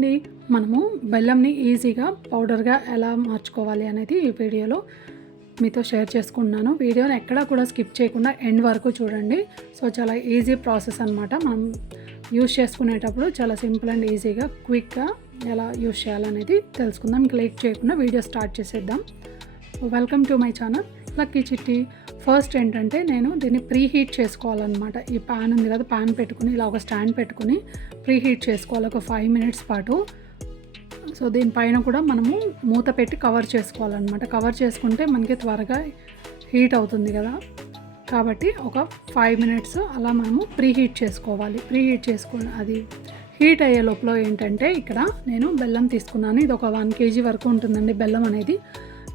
అండి మనము బెల్లంని ఈజీగా పౌడర్గా ఎలా మార్చుకోవాలి అనేది ఈ వీడియోలో మీతో షేర్ చేసుకుంటున్నాను. వీడియోని ఎక్కడా కూడా స్కిప్ చేయకుండా ఎండ్ వరకు చూడండి. సో చాలా ఈజీ ప్రాసెస్ అనమాట మనం యూస్ చేసుకునేటప్పుడు చాలా సింపుల్ అండ్ ఈజీగా క్విక్గా ఎలా యూస్ చేయాలనేది తెలుసుకుందాం. ఇంకా లేట్ చేయకుండా వీడియో స్టార్ట్ చేసేద్దాం. Welcome to my channel Lucky Chitti first ఏంటంటే నేను దీన్ని ప్రీ హీట్ చేసుకోవాలన్నమాట. ఈ ప్యాన్ ఉంది కదా ప్యాన్ పెట్టుకుని ఇలా ఒక స్టాండ్ పెట్టుకుని ప్రీ హీట్ చేసుకోవాలి ఒక ఫైవ్ మినిట్స్ పాటు. సో దీనిపైన కూడా మనము మూత పెట్టి కవర్ చేసుకోవాలన్నమాట. కవర్ చేసుకుంటే మనకి త్వరగా హీట్ అవుతుంది కదా. కాబట్టి ఒక ఫైవ్ మినిట్స్ అలా మనము ప్రీ హీట్ చేసుకోవాలి. ప్రీ హీట్ చేసుకుని అది హీట్ అయ్యే లోపల ఏంటంటే ఇక్కడ నేను బెల్లం తీసుకున్నాను. ఇది ఒక వన్ కేజీ వరకు ఉంటుందండి బెల్లం అనేది.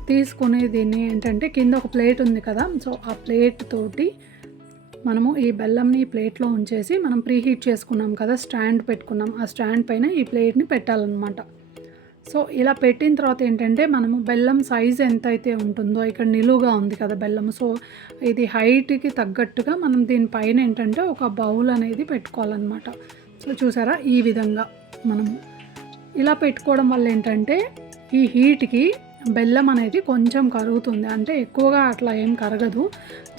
తీసుకుని దీన్ని ఏంటంటే కింద ఒక ప్లేట్ ఉంది కదా సో ఆ ప్లేట్ తోటి మనము ఈ బెల్లంని ఈ ప్లేట్లో ఉంచేసి మనం ప్రీ హీట్ చేసుకున్నాం కదా స్టాండ్ పెట్టుకున్నాం. ఆ స్టాండ్ పైన ఈ ప్లేట్ని పెట్టాలన్నమాట. సో ఇలా పెట్టిన తర్వాత ఏంటంటే మనము బెల్లం సైజ్ ఎంత అయితే ఉంటుందో ఇక్కడ నిలువుగా ఉంది కదా బెల్లం సో ఇది హైట్కి తగ్గట్టుగా మనం దీనిపైన ఏంటంటే ఒక బౌల్ అనేది పెట్టుకోవాలన్నమాట. సో చూసారా ఈ విధంగా మనము ఇలా పెట్టుకోవడం వల్ల ఏంటంటే ఈ హీట్కి బెల్లం అనేది కొంచెం కరుగుతుంది. అంటే ఎక్కువగా అట్లా ఏం కరగదు.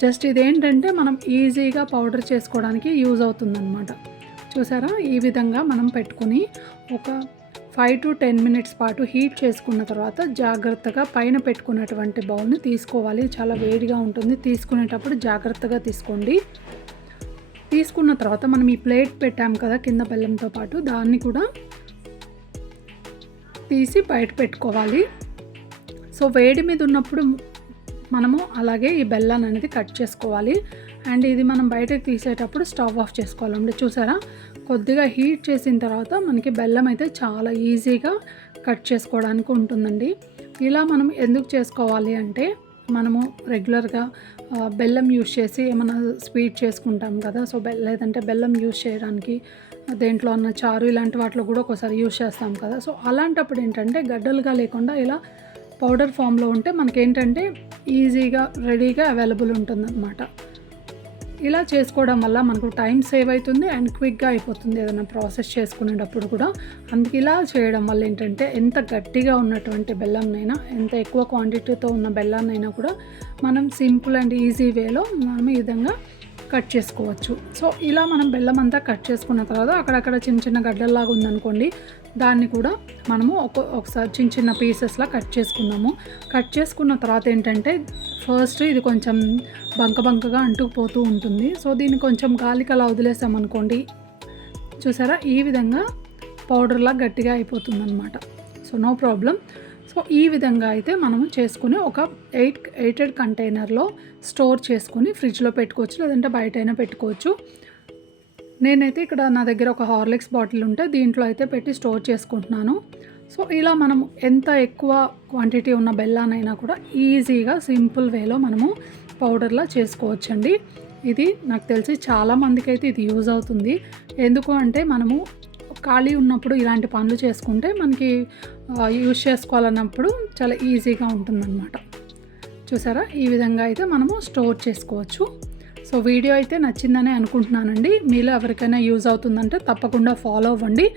జస్ట్ ఇదేంటంటే మనం ఈజీగా పౌడర్ చేసుకోవడానికి యూజ్ అవుతుందన్నమాట. చూసారా? ఈ విధంగా మనం పెట్టుకుని ఒక ఫైవ్ టు టెన్ మినిట్స్ పాటు హీట్ చేసుకున్న తర్వాత జాగ్రత్తగా పైన పెట్టుకున్నటువంటి బౌల్ని తీసుకోవాలి. చాలా వేడిగా ఉంటుంది. తీసుకునేటప్పుడు జాగ్రత్తగా తీసుకోండి. తీసుకున్న తర్వాత మనం ఈ ప్లేట్ పెట్టాం కదా కింద బెల్లంతో పాటు దాన్ని కూడా తీసి బయట పెట్టుకోవాలి. సో వేడి మీద ఉన్నప్పుడు మనము అలాగే ఈ బెల్లాన్ని అనేది కట్ చేసుకోవాలి. అండ్ ఇది మనం బయటకు తీసేటప్పుడు స్టవ్ ఆఫ్ చేసుకోవాలండి చూసారా? కొద్దిగా హీట్ చేసిన తర్వాత మనకి బెల్లం అయితే చాలా ఈజీగా కట్ చేసుకోవడానికి ఉంటుందండి. ఇలా మనం ఎందుకు చేసుకోవాలి అంటే మనము రెగ్యులర్గా బెల్లం యూస్ చేసి ఏమైనా స్వీట్ చేసుకుంటాం కదా. సో బెల్ లేదంటే బెల్లం యూస్ చేయడానికి దేంట్లో ఉన్న చారు ఇలాంటి వాటిలో కూడా ఒకసారి యూజ్ చేస్తాం కదా. సో అలాంటప్పుడు ఏంటంటే గడ్డలుగా లేకుండా ఇలా పౌడర్ ఫామ్లో ఉంటే మనకేంటంటే ఈజీగా రెడీగా అవైలబుల్ ఉంటుందన్నమాట. ఇలా చేసుకోవడం వల్ల మనకు టైం సేవ్ అవుతుంది అండ్ క్విక్గా అయిపోతుంది ఏదైనా ప్రాసెస్ చేసుకునేటప్పుడు కూడా. అందుకే ఇలా చేయడం వల్ల ఏంటంటే ఎంత గట్టిగా ఉన్నటువంటి బెల్లంనైనా ఎంత ఎక్కువ క్వాంటిటీతో ఉన్న బెల్లాన్నైనా కూడా మనం సింపుల్ అండ్ ఈజీ వేలో మనం ఈ విధంగా కట్ చేసుకోవచ్చు. సో ఇలా మనం బెల్లం అంతా కట్ చేసుకున్న తర్వాత అక్కడక్కడ చిన్న చిన్న గడ్డల్లాగా ఉందనుకోండి దాన్ని కూడా మనము ఒక ఒకసారి చిన్న చిన్న పీసెస్లా కట్ చేసుకున్నాము. కట్ చేసుకున్న తర్వాత ఏంటంటే ఫస్ట్ ఇది కొంచెం బంక బంకగా అంటుకుపోతూ ఉంటుంది. సో దీన్ని కొంచెం గాలికి అలా వదిలేసామనుకోండి చూసారా? ఈ విధంగా పౌడర్లా గట్టిగా అయిపోతుంది అనమాట సో నో ప్రాబ్లం సో ఈ విధంగా అయితే మనము చేసుకుని ఒక ఎయిట్ ఎయిటెడ్ కంటైనర్లో స్టోర్ చేసుకుని ఫ్రిడ్జ్లో పెట్టుకోవచ్చు లేదంటే బయట అయినా పెట్టుకోవచ్చు. నేనైతే ఇక్కడ నా దగ్గర ఒక హార్లిక్స్ బాటిల్ ఉంటే దీంట్లో అయితే పెట్టి స్టోర్ చేసుకుంటున్నాను. సో ఇలా మనము ఎంత ఎక్కువ క్వాంటిటీ ఉన్న బెల్లానైనా కూడా ఈజీగా సింపుల్ వేలో మనము పౌడర్లా చేసుకోవచ్చండి. ఇది నాకు తెలిసి చాలామందికి అయితే ఇది యూజ్ అవుతుంది. ఎందుకు అంటే మనము ఖాళీ ఉన్నప్పుడు ఇలాంటి పనులు చేసుకుంటే మనకి యూజ్ చేసుకోవాలన్నప్పుడు చాలా ఈజీగా ఉంటుందన్నమాట. చూసారా? ఈ విధంగా అయితే మనము స్టోర్ చేసుకోవచ్చు. సో వీడియో అయితే నచ్చిందని అనుకుంటున్నానండి. మీలో ఎవరికైనా యూజ్ అవుతుందంటే తప్పకుండా ఫాలో అవ్వండి.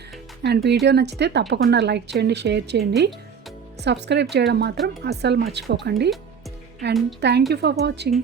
అండ్ వీడియో నచ్చితే తప్పకుండా లైక్ చేయండి షేర్ చేయండి. సబ్స్క్రైబ్ చేయడం మాత్రం అస్సలు మర్చిపోకండి. And thank you for watching.